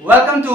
Welcome to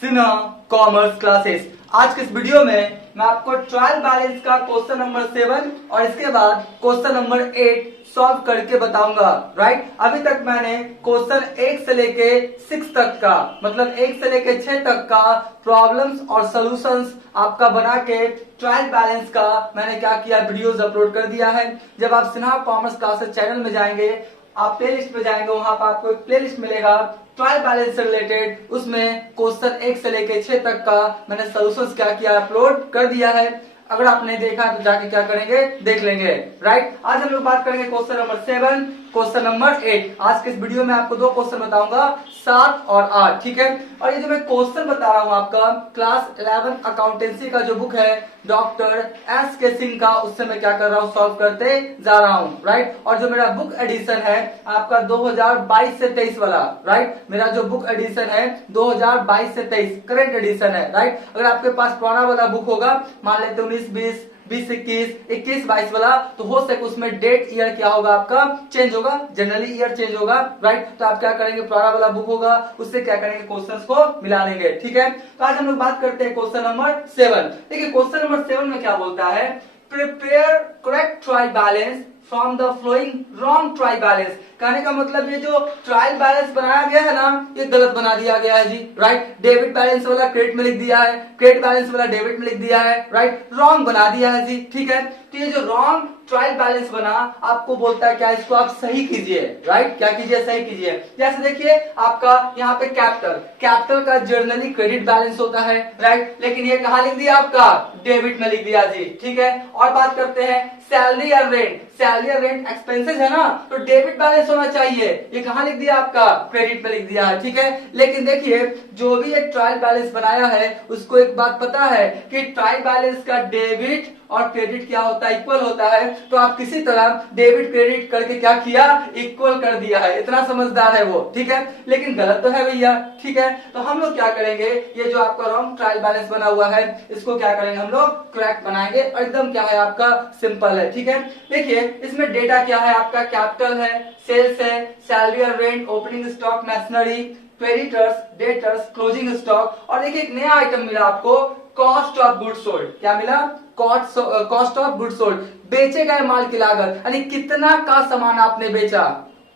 Sinha commerce classes. आज के इस वीडियो में मैं आपको ट्रायल बैलेंस का क्वेश्चन नंबर 7 और इसके बाद क्वेश्चन नंबर 8 सॉल्व करके बताऊंगा। राइट, अभी तक मैंने क्वेश्चन 1 से लेके 6 तक का मतलब 1 से लेके 6 तक का प्रॉब्लम्स और सॉल्यूशंस आपका बना के ट्रायल बैलेंस का मैंने क्या किया, वीडियोस अपलोड कर दिया है। जब आप सिन्हा कॉमर्स क्लासेस चैनल में जाएंगे, आप प्ले लिस्ट में जाएंगे, वहां पर आपको एक प्ले लिस्ट मिलेगा ट्रायल बैलेंस से रिलेटेड। उसमें क्वेश्चन 1 से लेके 6 तक का मैंने सॉल्यूशंस क्या किया, अपलोड कर दिया है। अगर आपने देखा तो जाके क्या करेंगे, देख लेंगे। राइट, आज हम लोग बात करेंगे क्वेश्चन नंबर 7, क्वेश्चन नंबर 8। आज के इस वीडियो में आपको 2 क्वेश्चन बताऊंगा, 7 और 8। ठीक है, और ये जो मैं क्वेश्चन बता रहा हूं आपका क्लास 11 अकाउंटेंसी का जो बुक है डॉक्टर एस के सिंह का, उससे मैं क्या कर रहा हूं, सॉल्व करते जा रहा हूं। राइट, और जो मेरा बुक एडिशन है आपका 2022 से 23 वाला, राइट, मेरा जो बुक एडिशन है 2022 से 23 करंट एडिशन है। राइट, अगर आपके पास पुराना वाला बुक होगा, मान लेते 19-20, 20-21, 21-22 वाला, तो हो सके उसमें डेट ईयर क्या होगा, आपका चेंज होगा, जनरली ईयर चेंज होगा। राइट, तो आप क्या करेंगे, पुराना वाला बुक होगा उससे क्या करेंगे, क्वेश्चंस को मिला लेंगे। ठीक है, तो आज हम लोग बात करते हैं क्वेश्चन नंबर 7। देखिए क्वेश्चन नंबर 7 में क्या बोलता है, prepare correct trial balance from the flowing wrong trial balance. कहने का मतलब ये जो ट्रायल बैलेंस बनाया गया है ना, ये गलत बना दिया गया है जी। राइट, डेबिट बैलेंस वाला क्रेडिट में लिख दिया है, क्रेडिट बैलेंस वाला डेबिट में लिख दिया है। राइट, रॉन्ग बना दिया है जी। ठीक है, तो ये जो रॉन्ग ट्रायल बैलेंस बना, आपको बोलता है क्या, इसको आप सही कीजिए। राइट, क्या कीजिए, सही कीजिए। जैसे देखिए आपका यहाँ पे कैपिटल का जर्नली क्रेडिट बैलेंस होता है। राइट, लेकिन ये कहाँ लिख दिया, आपका डेबिट में लिख दिया जी। ठीक है, और बात करते हैं सैलरी और रेंट एक्सपेंसेस है ना, तो डेबिट बैलेंस होना चाहिए, ये कहाँ लिख दिया, आपका क्रेडिट में लिख दिया है। ठीक है, लेकिन देखिए जो भी एक ट्रायल बैलेंस बनाया है उसको एक बात पता है कि ट्रायल बैलेंस का डेबिट और क्रेडिट क्या होता है, इक्वल होता है। तो आप किसी तरह डेबिट क्रेडिट करके क्या किया, इक्वल कर दिया है। इतना समझदार है वो। ठीक है, लेकिन गलत तो है भैया। ठीक है, तो हम लोग क्या करेंगे, ये जो आपका रॉन्ग ट्रायल बैलेंस बना हुआ है इसको क्या करेंगे, हम लोग करेक्ट बनाएंगे और एकदम क्या है, आपका सिंपल है। ठीक है, देखिए इसमें डेटा क्या है, आपका कैपिटल है, सेल्स है, सैलरी और rent, opening stock, machinery, creditors, debtors, closing stock, और देखिए एक नया आइटम मिला आपको, कॉस्ट ऑफ गुड सोल्ड। क्या मिला, कॉस्ट ऑफ गुड सोल्ड, बेचे गए माल की लागत, यानी कितना का सामान आपने बेचा।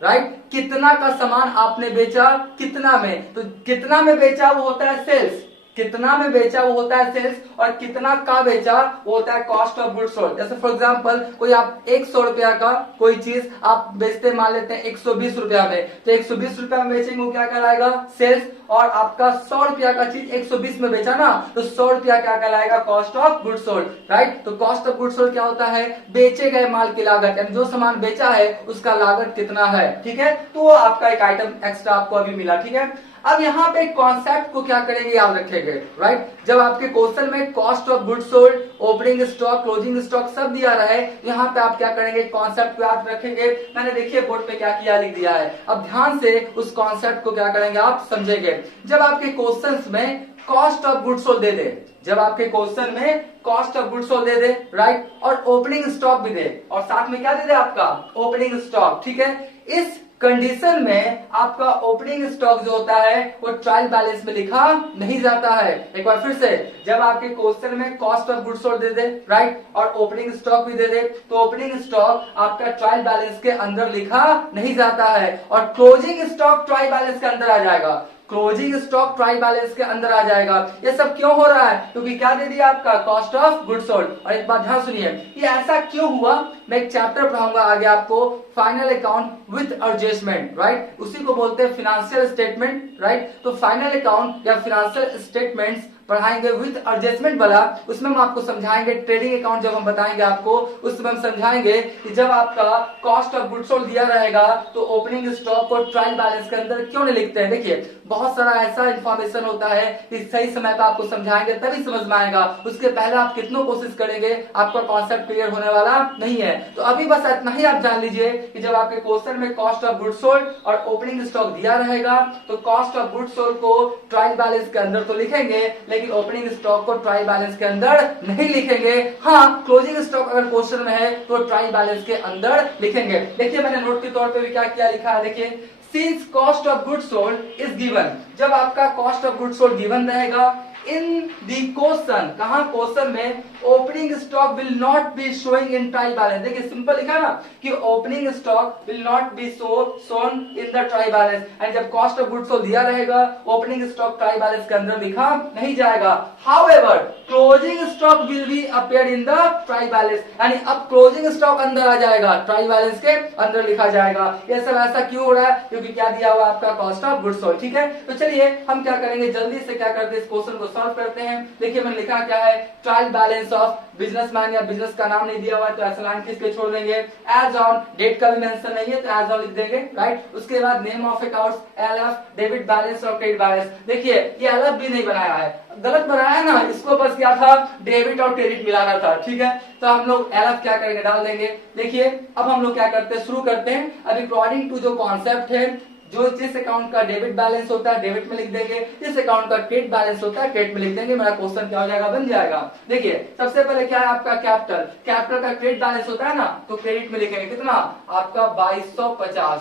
राइट, कितना का सामान आपने बेचा, कितना में, तो कितना में बेचा वो होता है सेल्स, कितना में बेचा वो होता है सेल्स, और कितना का बेचा वो होता है कॉस्ट ऑफ गुड सोल्ड। जैसे फॉर एग्जांपल कोई आप 100 रुपया का कोई चीज आप बेचते मान लेते हैं 120 रुपया में, तो 120 रुपया में बेचेंगे वो क्या कहलाएगा, सेल्स। और आपका 100 रुपया का चीज 120 में बेचा ना, तो 100 रुपया क्या कहलाएगा, cost of good sold. Right, तो कॉस्ट ऑफ गुड सोल्ड क्या होता है, बेचे गए माल की लागत, यानी जो सामान बेचा है उसका लागत कितना है। ठीक है, तो वो आपका एक आइटम एक्स्ट्रा आपको अभी मिला। ठीक है, अब यहाँ पे कॉन्सेप्ट को क्या करेंगे, याद रखेंगे। राइट, जब आपके क्वेश्चन में cost of good sold, opening stock, closing stock सब दिया रहे, यहाँ पे आप क्या करेंगे, कॉन्सेप्ट को याद रखेंगे। मैंने देखिए बोर्ड पे क्या किया, लिख दिया है। अब ध्यान से उस कॉन्सेप्ट को क्या करेंगे, आप समझेंगे। जब आपके क्वेश्चन में कॉस्ट ऑफ गुड सोल्ड दे दे, जब आपके क्वेश्चन में cost of good sold they they, right, और ओपनिंग स्टॉक भी दे, और साथ में क्या दे दे, आपका ओपनिंग स्टॉक। ठीक है, इस कंडीशन में आपका ओपनिंग स्टॉक जो होता है वो ट्रायल बैलेंस में लिखा नहीं जाता है। एक बार फिर से, जब आपके क्वेश्चन में cost of good sold they they, right, और ओपनिंग स्टॉक भी दे दे, तो ओपनिंग स्टॉक आपका ट्रायल बैलेंस के अंदर लिखा नहीं जाता है, और क्लोजिंग स्टॉक ट्रायल बैलेंस के अंदर आ जाएगा, क्लोजिंग स्टॉक ट्रायल बैलेंस के अंदर आ जाएगा। ये सब क्यों हो रहा है, क्योंकि क्या दे दिया, आपका कॉस्ट ऑफ गुड सोल्ड। और एक बात ध्यान सुनिए, ये ऐसा क्यों हुआ, मैं एक चैप्टर पढ़ाऊंगा आगे आपको, final account with adjustment. Right, उसी को बोलते हैं फिनेंशियल स्टेटमेंट। राइट, तो फाइनल अकाउंट या फिनेंशियल स्टेटमेंट्स पढ़ाएंगे विद एडजस्टमेंट वाला, उसमें हम आपको समझाएंगे। ट्रेडिंग अकाउंट जब हम बताएंगे आपको, उसमें हम समझाएंगे कि जब आपका कॉस्ट ऑफ गुड सोल्ड दिया रहेगा तो ओपनिंग स्टॉक को ट्रायल बैलेंस के अंदर क्यों नहीं लिखते हैं। देखिए बहुत सारा ऐसा इंफॉर्मेशन होता है कि सही समय पर आपको समझाएंगे तभी समझ में आएगा, उसके पहले आप कितनों कोशिश करेंगे आपका कॉन्सेप्ट क्लियर होने वाला नहीं है। तो अभी बस इतना ही आप जान लीजिए कि जब आपके क्वेश्चन में कॉस्ट ऑफ गुड सोल्ड और ओपनिंग स्टॉक दिया रहेगा तो कॉस्ट ऑफ गुड सोल्ड को ट्रायल बैलेंस के अंदर तो लिखेंगे, लेकिन ओपनिंग स्टॉक को ट्रायल बैलेंस के अंदर नहीं लिखेंगे। हाँ, क्लोजिंग स्टॉक अगर क्वेश्चन में है तो ट्रायल बैलेंस के अंदर लिखेंगे। देखिए मैंने नोट के तौर पे भी क्या किया, लिखा है, देखिए since cost of good sold is given, जब आपका cost of good sold given रहेगा इन दी क्वेश्चन, कहा क्वेश्चन में opening stock will not be showing in trial balance. देखिए सिंपल लिखा ना कि opening stock will not be shown in the trial balance, and जब कॉस्ट ऑफ गुड्स सोल्ड दिया रहेगा ओपनिंग स्टॉक ट्रायल बैलेंस के अंदर लिखा नहीं जाएगा। However closing stock will be appear in the trial balance, यानी अब क्लोजिंग स्टॉक अंदर आ जाएगा, ट्रायल बैलेंस के अंदर लिखा जाएगा। ये सब ऐसा क्यों हो रहा है? क्योंकि क्या दिया हुआ आपका कॉस्ट ऑफ गुड्स सोल्ड। ठीक है, तो चलिए हम क्या करेंगे, जल्दी से क्या करते हैं, इस क्वेश्चन को सॉल्व करते हैं। देखिए मैंने लिखा क्या है, ट्रायल बैलेंस ऑफ बिजनेसमैन, या बिजनेस का नाम नहीं दिया हुआ तो ऐसा लाइन खींच के छोड़ देंगे। एज ऑन, डेट का भी मेंशन नहीं है तो एज ऑन लिख देंगे, राइट। उसके बाद name of accounts, LF, debit balance और क्रेडिट बैलेंस। देखिए ये एलएफ भी नहीं बनाया है, गलत बनाया है ना, इसको बस क्या था, डेबिट और क्रेडिट मिलाना था। ठीक है, तो हम लोग एलएफ क्या करेंगे, डाल देंगे। देखिए अब हम लोग क्या करते हैं, शुरू करते हैं। अभी अकॉर्डिंग टू जो कॉन्सेप्ट है, जो जिस अकाउंट का डेबिट बैलेंस होता है डेबिट में लिख देंगे, जिस अकाउंट का क्रेडिट बैलेंस होता है क्रेडिट में लिख देंगे। मेरा क्वेश्चन क्या हो जाएगा, बन जाएगा। देखिए सबसे पहले क्या है आपका कैपिटल, कैपिटल का क्रेडिट बैलेंस होता है ना, तो क्रेडिट में लिखेंगे कितना, आपका 2250,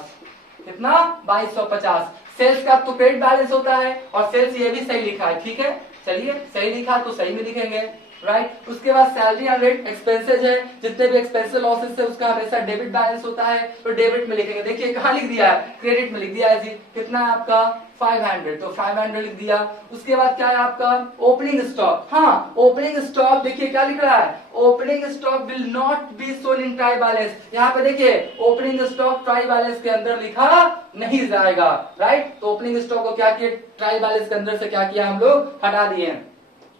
कितना 2250। सेल्स का तो क्रेडिट बैलेंस होता है और सेल्स ये भी सही लिखा है। ठीक है, चलिए सही लिखा तो सही में लिखेंगे, राइट। उसके बाद सैलरी एंड रेट एक्सपेंसेस है, जितने भी एक्सपेंसेस लॉसेस है उसका हमेशा डेबिट बैलेंस होता है तो डेबिट में लिखेंगे। देखिए कहाँ लिख दिया है, क्रेडिट में लिख दिया है जी। कितना है आपका 500, तो 500 लिख दिया। उसके बाद क्या है आपका ओपनिंग स्टॉक, हाँ ओपनिंग स्टॉक देखिए क्या लिख रहा है, opening stock will not be shown in trial balance. यहाँ पे देखिए ओपनिंग स्टॉक ट्रायल बैलेंस के अंदर लिखा नहीं जाएगा, राइट। तो ओपनिंग स्टॉक को क्या किया, ट्रायल बैलेंस के अंदर से क्या किया, हम लोग हटा दिए।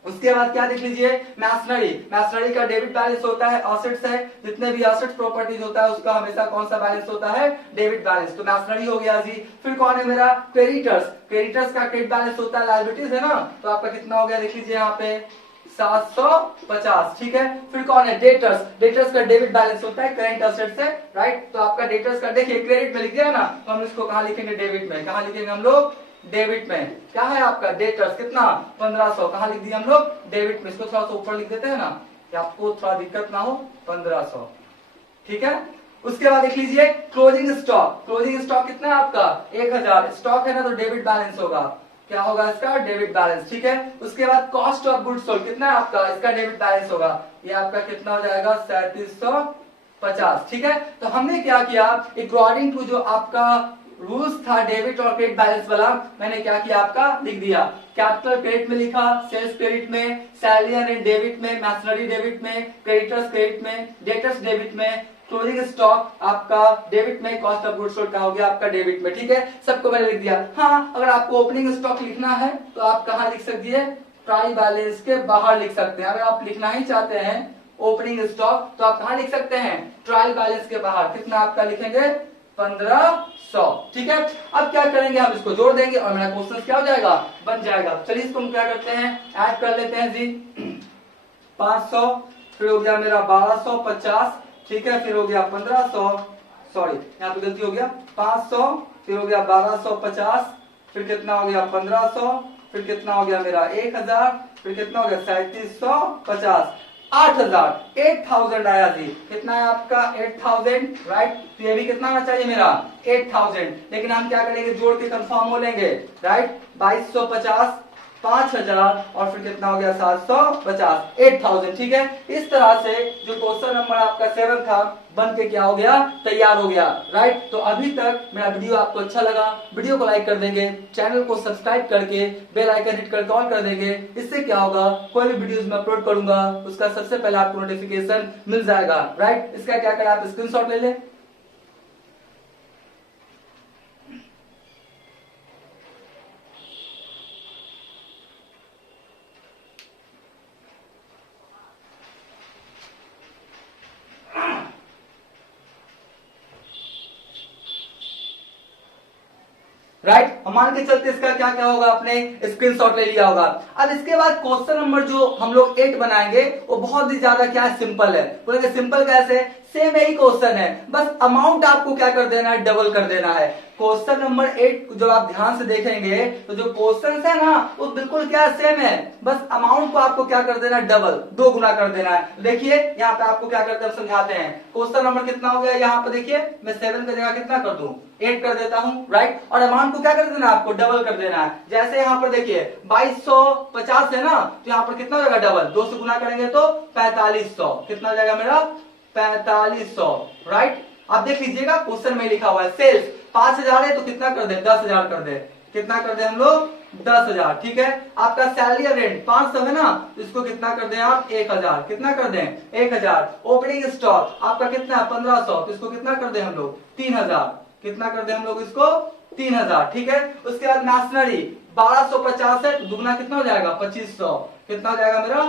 उसके बाद क्या देख लीजिए, मैशनरी, मैशनरी का डेबिट बैलेंस होता है, एसेट्स है, जितने भी एसेट्स प्रॉपर्टीज होता है उसका हमेशा कौन सा बैलेंस होता है, डेबिट बैलेंस, तो मैशनरी हो गया जी। फिर कौन है मेरा क्रेडिटर्स, क्रेडिटर्स का क्रेडिट बैलेंस होता है लायबिलिटीज है ना, तो आपका कितना हो गया देख लीजिए यहाँ पे 750। ठीक है, फिर कौन है डेटर्स, डेटर्स का डेबिट बैलेंस होता है करेंट एसेट्स से, राइट। तो आपका डेटर्स का देखिए क्रेडिट में लिख दिया ना, तो हम इसको कहाँ लिखेंगे, डेबिट में। कहाँ लिखेंगे हम लोग, डेबिट में। क्या है आपका डेटर्स कितना 1500, कहाँ लिख दिया हम लोग, डेबिट में। इसको थोड़ा सा ऊपर लिख देते हैं ना कि आपको थोड़ा दिक्कत ना हो, 1500। ठीक है, उसके बाद देख लीजिए क्लोजिंग स्टॉक, क्लोजिंग स्टॉक कितना है आपका 1000, स्टॉक है ना तो डेबिट बैलेंस होगा, क्या होगा इसका, डेबिट बैलेंस। ठीक है, उसके बाद कॉस्ट ऑफ गुड्स सोल्ड कितना है आपका, इसका डेबिट बैलेंस होगा, ये आपका कितना हो जाएगा 3750। ठीक है, तो हमने क्या किया, अकॉर्डिंग टू जो आपका रूल्स था डेबिट और क्रेडिट बैलेंस वाला, मैंने क्या किया आपका लिख दिया। कैपिटल क्रेडिट में लिखा, सेल्स क्रेडिट में, सैलरी एंड डेबिट में, मैशनरी डेबिट में, क्रेडिटर्स क्रेडिट में, डेटर्स डेबिट में, क्लोजिंग स्टॉक आपका डेबिट में, कॉस्ट ऑफ गुड्स सोल्ड का हो गया आपका डेबिट में। ठीक है, सबको मैंने लिख दिया। हाँ अगर आपको ओपनिंग स्टॉक लिखना है तो आप कहाँ लिख सकती है, ट्रायल बैलेंस के बाहर लिख सकते हैं। अगर आप लिखना ही चाहते हैं ओपनिंग स्टॉक तो आप कहाँ लिख सकते हैं, ट्रायल बैलेंस के बाहर। कितना आपका लिखेंगे 1500। ठीक है, अब क्या करेंगे, हम इसको जोड़ देंगे और मेरा क्वेश्चन क्या हो जाएगा, बन जाएगा। चलिए इसको हम क्या करते हैं, ऐड कर लेते हैं जी। 500 फिर हो गया मेरा 1250, ठीक है, फिर हो गया 1500, सॉरी यहाँ पे गलती हो गया, 500 फिर हो गया 1250, फिर कितना हो गया 1500, फिर कितना हो गया मेरा 1000, फिर कितना हो गया 3750, 8000, 8000 आया जी। कितना है आपका 8000, राइट। तो ये भी कितना आना चाहिए मेरा 8000, लेकिन हम क्या करेंगे, जोड़ के कंफर्म हो लेंगे, राइट। 2250, 5000 और फिर कितना हो गया 750, 8000। ठीक है, इस तरह से जो क्वेश्चन नंबर आपका 7 था बन के क्या हो गया, तैयार हो गया, राइट। तो अभी तक मेरा वीडियो आपको अच्छा लगा, वीडियो को लाइक कर देंगे, चैनल को सब्सक्राइब करके बेल आइकन हिट करके ऑन कर देंगे। इससे क्या होगा, कोई भी वीडियोस मैं अपलोड करूंगा उसका सबसे पहले आपको नोटिफिकेशन मिल जाएगा, राइट। इसका क्या करें, आप स्क्रीनशॉट ले लें। राइट, हम मान के चलते इसका क्या क्या होगा, आपने स्क्रीनशॉट ले लिया होगा। अब इसके बाद क्वेश्चन नंबर जो हम लोग 8 बनाएंगे वो बहुत ही ज्यादा क्या है, सिंपल है। बोलेंगे सिंपल कैसे, सेम यही क्वेश्चन है, बस अमाउंट आपको क्या कर देना है, डबल कर देना है। क्वेश्चन नंबर 8 जो आप ध्यान से देखेंगे तो जो क्वेश्चन है ना वो बिल्कुल क्या सेम है, बस अमाउंट को आपको क्या कर देना है, डबल 2 गुना कर देना है। देखिए यहाँ पे आपको क्या करते हैं समझाते हैं। क्वेश्चन नंबर कितना हो गया, यहाँ पे देखिए मैं 7 की जगह कितना कर दूं 8 कर देता हूं, राइट। और अमाउंट को क्या कर देना है, आपको डबल कर देना है। जैसे यहाँ पर देखिए 2250 है ना, तो यहाँ पर कितना हो जाएगा डबल, 2 से गुना करेंगे तो 4500, कितना हो जाएगा मेरा 4500, राइट। आप देख लीजिएगा क्वेश्चन में लिखा हुआ है सेल्स 5000 है तो कितना कर दे, 10,000 कर दे, कितना कर दे हम लोग 10,000, ठीक है। आपका सैलरी रेंट 500 है ना, तो इसको कितना कर दें आप 1000, कितना कर दें 1000। ओपनिंग स्टॉक आपका कितना है 1500, तो इसको कितना कर दें हम लोग 3000, कितना कर दें हम लोग इसको 3000, ठीक है। उसके बाद मैशनरी 1250 है तो दुगना कितना हो जाएगा 2500, कितना हो जाएगा मेरा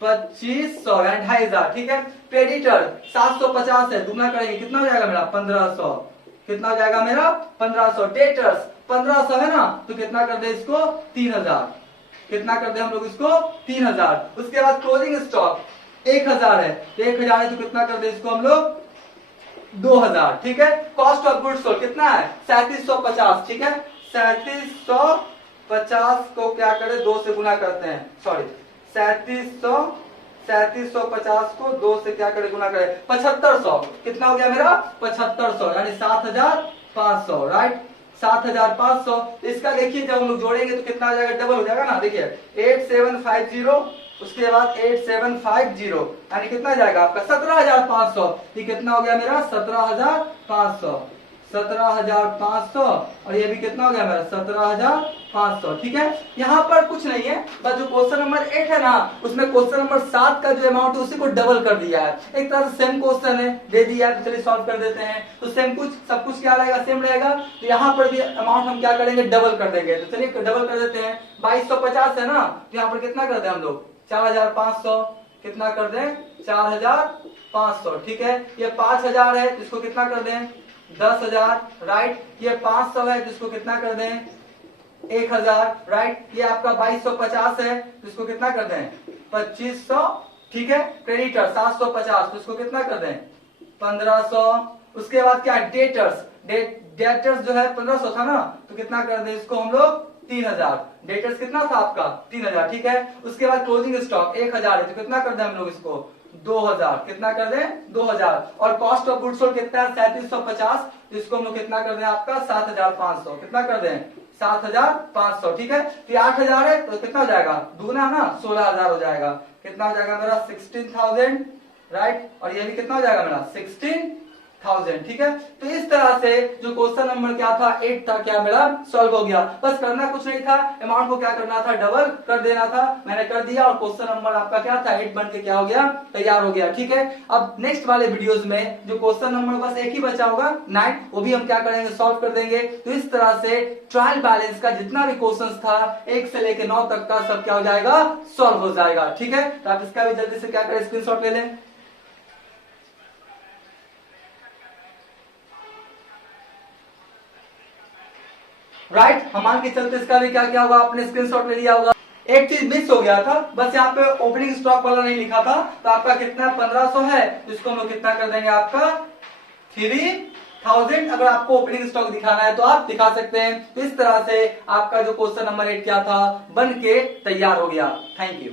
2500 यानी 2500, ठीक है। क्रेडिटर 750 है, दुगना करेंगे कितना हो जाएगा मेरा 1500, कितना हो जाएगा मेरा 1500। डेटर्स 1500 है ना, तो कितना कर दे इसको 3000, कितना कर दे हम लोग इसको 3000। उसके बाद क्लोजिंग स्टॉक 1000 है, तो 1000 है तो कितना कर दे इसको हम लोग 2000, ठीक है। कॉस्ट ऑफ गुड्स सोल्ड कितना है 3750, ठीक है। 3750 को क्या करे 2 से गुना करते हैं, सॉरी 3750 को 2 से क्या करे गुना करे 7500, कितना हो गया मेरा 7500 यानी 7500, राइट 7500। इसका देखिए जब हम लोग जोड़ेंगे तो कितना आ जाएगा डबल हो जाएगा ना, देखिए 8750 उसके बाद 8750 यानी कितना जाएगा आपका 17,500, ये कितना हो गया मेरा 17,500, 17,500 और ये भी कितना हो गया मेरा 17,500, ठीक है। यहाँ पर कुछ नहीं है, बस जो क्वेश्चन नंबर 8 है ना उसमें क्वेश्चन नंबर 7 का जो अमाउंट है उसी को डबल कर दिया है। एक तरह से सेम क्वेश्चन है दे दिया है, तो चलिए सॉल्व कर देते हैं। तो सेम कुछ सब कुछ क्या रहेगा सेम रहेगा, तो यहाँ पर भी अमाउंट हम क्या करेंगे डबल कर देंगे। तो चलिए डबल कर देते हैं, 2250 है ना, तो यहाँ पर कितना कर दे हम लोग 4500, कितना कर दें 4500, ठीक है। ये 5000 है तो इसको कितना कर दें 10,000, राइट। ये 500 है तो इसको कितना कर दें 1000, राइट। ये आपका 2250 है तो इसको कितना कर दें 2500, ठीक है। क्रेडिटर 750 तो इसको कितना कर दें 1500। उसके बाद क्या डेटर्स, डेटर्स जो है 1500 था ना, तो कितना कर दें इसको हम लोग 3000, डेटर्स कितना था आपका 3000, ठीक है। उसके बाद क्लोजिंग स्टॉक 1000 है तो कितना कर दें हम लोग इसको 2000, कितना कर दें 2000। और कॉस्ट ऑफ गुड्स सोल्ड कितना है 3750, तो इसको हम लोग कितना कर दें आपका 7500, कितना कर दें 7500, ठीक है। तो 8000 है तो कितना हो जाएगा दुगना ना 16000 हो जाएगा, कितना हो जाएगा मेरा 16,000, राइट। और ये भी कितना हो जाएगा मेरा 16,000, ठीक है। तो इस तरह से जो क्वेश्चन नंबर क्या था 8 था, क्या मेरा सॉल्व हो गया। बस करना कुछ नहीं था, अमाउंट को क्या करना था डबल कर देना था, मैंने कर दिया और क्वेश्चन नंबर आपका क्या था 8 बन के क्या हो गया तैयार हो गया, ठीक है। अब नेक्स्ट वाले वीडियोस में जो क्वेश्चन नंबर बस एक ही बचा होगा 9, वो भी हम क्या करेंगे सॉल्व कर देंगे। तो इस तरह से ट्रायल बैलेंस का जितना भी क्वेश्चन था 1 से लेकर 9 तक का सब क्या हो जाएगा सॉल्व हो जाएगा, ठीक है। तो आप इसका भी जल्दी से क्या करें स्क्रीनशॉट ले लें, राइट। हम मान के चलते इसका भी क्या क्या होगा आपने स्क्रीनशॉट ले लिया होगा। एक चीज मिस हो गया था, बस यहाँ पे ओपनिंग स्टॉक वाला नहीं लिखा था, तो आपका कितना 1500 है तो इसको हम लोग कितना कर देंगे आपका 3000। अगर आपको ओपनिंग स्टॉक दिखाना है तो आप दिखा सकते हैं। तो इस तरह से आपका जो क्वेश्चन नंबर 8 क्या था बन के तैयार हो गया। Thank you.